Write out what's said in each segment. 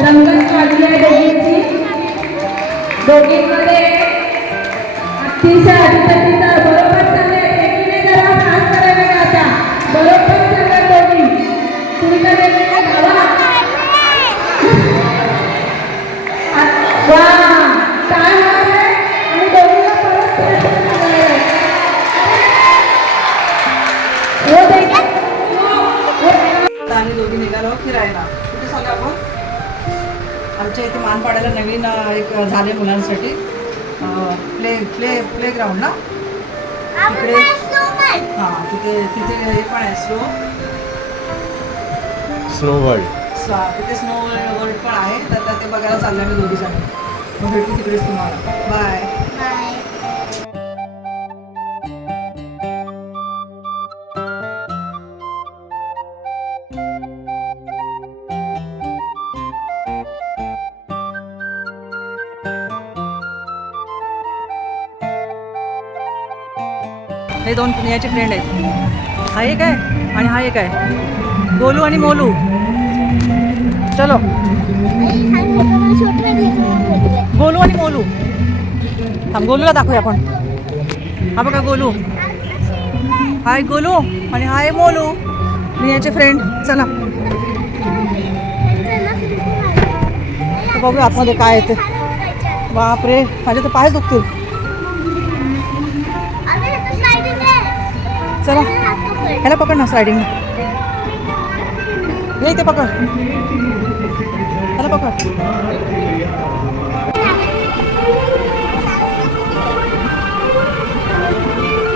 रंगत काढली आहे दोघींची. दोघींमध्ये टीचर टीचर बरोबर चालले एकीने जरा फास्ट करायला का आता बरोबर चालले दोघी तुम्ही काय धावा वा काय आहे आणि दोघीला परत आम्ही दोघी निघालो फिरायला. कुठे चाललो आपण? आमच्या इथे मानपाड्याला नवीन एक झाले मुलांसाठी प्ले ग्राउंड ना तिकडे. हां तिथे हे पण आहे स्नो वर्ल्ड. तिथे स्नो वर्ल्ड पण आहे. तर ते बघायला चाललं मी दोघी जण. मग भेटू तिकडेच तुम्हाला. बाय. हे दोन पुण्याचे फ्रेंड आहेत. हा एक आहे आणि हा एक आहे. गोलू आणि मोलू. चलो गोलू आणि मोलू. थांब गोलूला दाखवूया आपण. हा बघा गोलू. हाय गोलू आणि हाय मोलू पुण्याचे फ्रेंड. चला बघूया आतमध्ये काय येते. बापरे माझे तर पाय दुखतील. चला ह्याला पकड ना स्लायडिंग. ये इथे पकड. ह्याला पकड.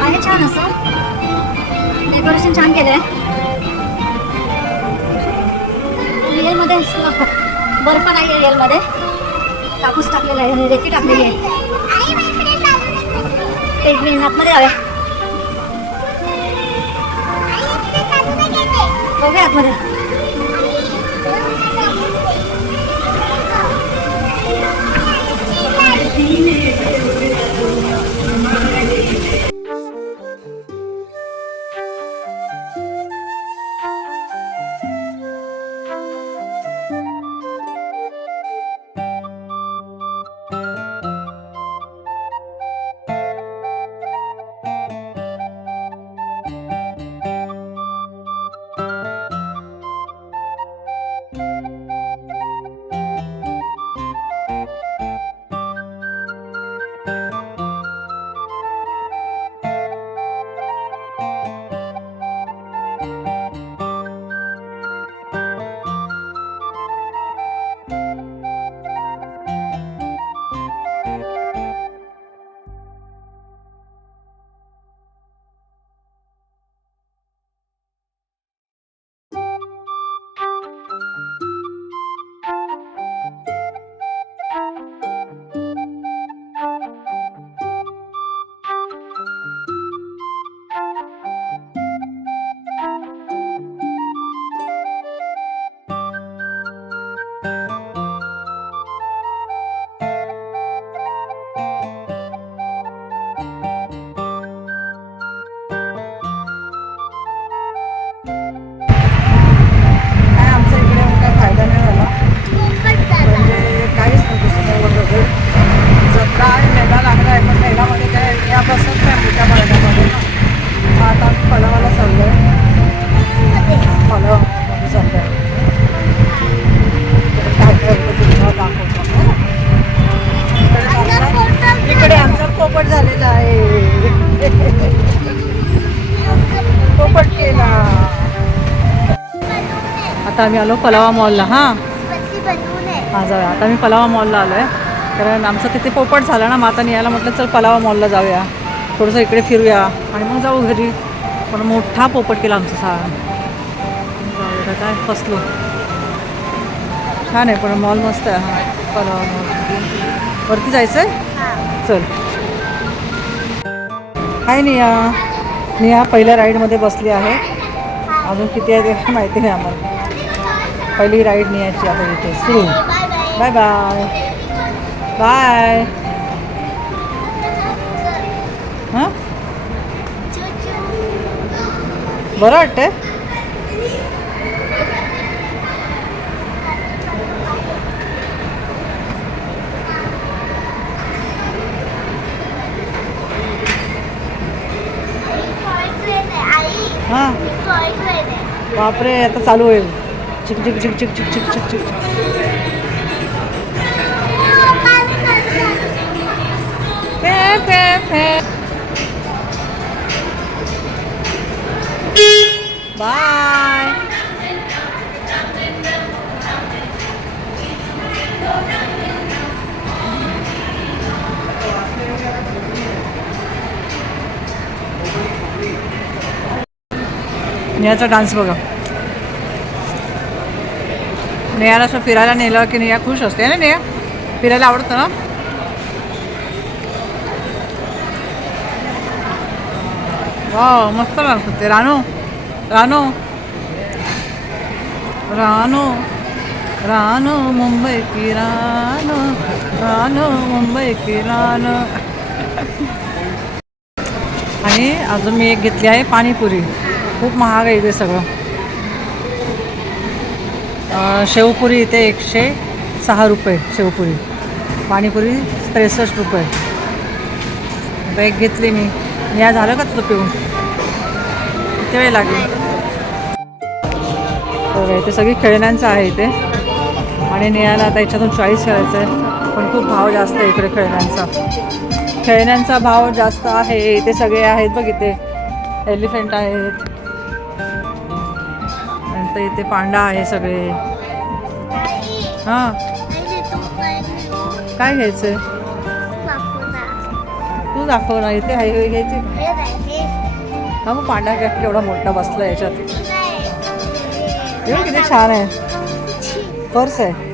आहे छान असं डेकोरेशन छान केलंय. रिअलमध्ये बर्फ नाही आहे. रिअलमध्ये कापूस टाकलेला आहे. रेती टाकलेली आहे. पेंट आतमध्ये आहे. बघूया आतमध्ये. आता आम्ही आलो पलावा मॉलला. हां जाऊया. आता आम्ही पलावा मॉलला आलो आहे कारण आमचं तिथे पोपट झालं ना. माताने यायला म्हटलं चल पलावा मॉलला जाऊया. थोडंसं इकडे फिरूया आणि मग जाऊ घरी. पण मोठा पोपट केला आमचा जाऊया काय फसलो. छान आहे पण मॉल मस्त आहे. हां पलावा मॉल. वरती जायचं आहे. चल. हाय निया पहिल्या राईडमध्ये बसली आहे. अजून किती आहे ते माहिती नाही आम्हाला. पहिली राईड नियाची आता इथे सुरू. Bye bye bye. हां बरं वाटतंय. हां टॉय ट्रेन आहे. बापरे आता चालू होईल चिक चिक चिक चिक चिक चिक चिक चिक पे पे पे बाय नेहाचा डान्स बघा नेहाला असं फिरायला नेलं की नेहा खुश असते ना नेहा फिरायला आवडतं ना वा मस्त डान्स करते रानू रानू रानू रानू मुंबई की रानू रानू मुंबई की रानू आणि अजून मी एक घेतली आहे पाणीपुरी खूप महाग आहे इथे सगळं शेवपुरी इथे 106 रुपये शेवपुरी पाणीपुरी 63 रुपये आता एक घेतली मी या झालं का तुझं पिऊन किती वेळ लागेल तर इथे सगळी खेळण्यांचं आहे इथे आणि नेहाला आता याच्यातून चॉईस करायचं आहे पण खूप भाव जास्त आहे इकडे खेळण्यांचा भाव जास्त आहे इथे सगळे आहेत बघ इथे एलिफंट आहेत नंतर इथे पांडा आहे सगळे हां काय घ्यायचं तू दाखव ना इथे हायवे घ्यायची हा मग पांडा काय केवढा मोठा बसला याच्यात एवढं किती छान आहे पर्स आहे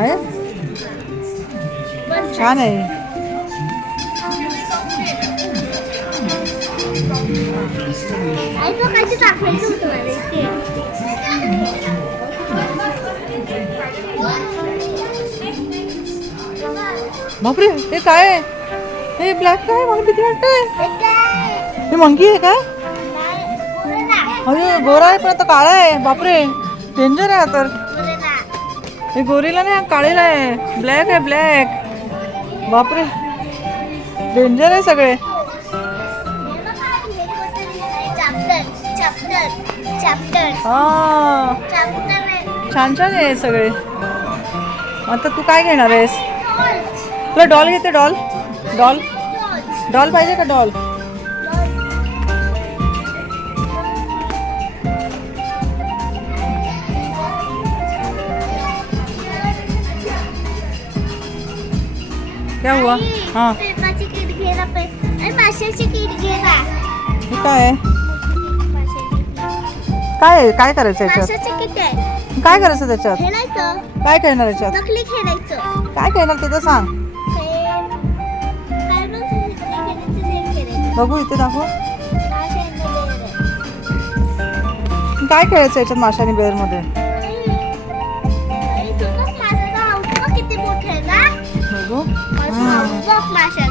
आहे छान आहे बापरे हे काय आहे हे ब्लॅक काय मला किती वाटतंय हे मंकी आहे काय अरे गोरा आहे पण आता काळा आहे बापरे डेंजर आहे तर हे गोरीला नाही हा काळेला आहे ब्लॅक आहे ब्लॅक बापरे डेंजर आहे सगळे हा छान छान आहे सगळे आता तू काय घेणार आहेस तुला डॉल घेते डॉल डॉल डॉल पाहिजे का डॉल क्या हुआ हाँ पेपाची किट घे ना आणि माशाची किट घे ना हे काय आहे काय आहे? काय करायचं याच्यात माशाची किट आहे काय करायचं त्याच्यात खेळायचं काय खेळणार याच्यात नकली खेळायचं काय खेळणार ते तर सांग काय मग खेळायचं बघू इथे दाखव माशांना काय खेळायचं याच्यात माशा आणि बेअर मध्ये किती मोठे आहे ना बघू माशा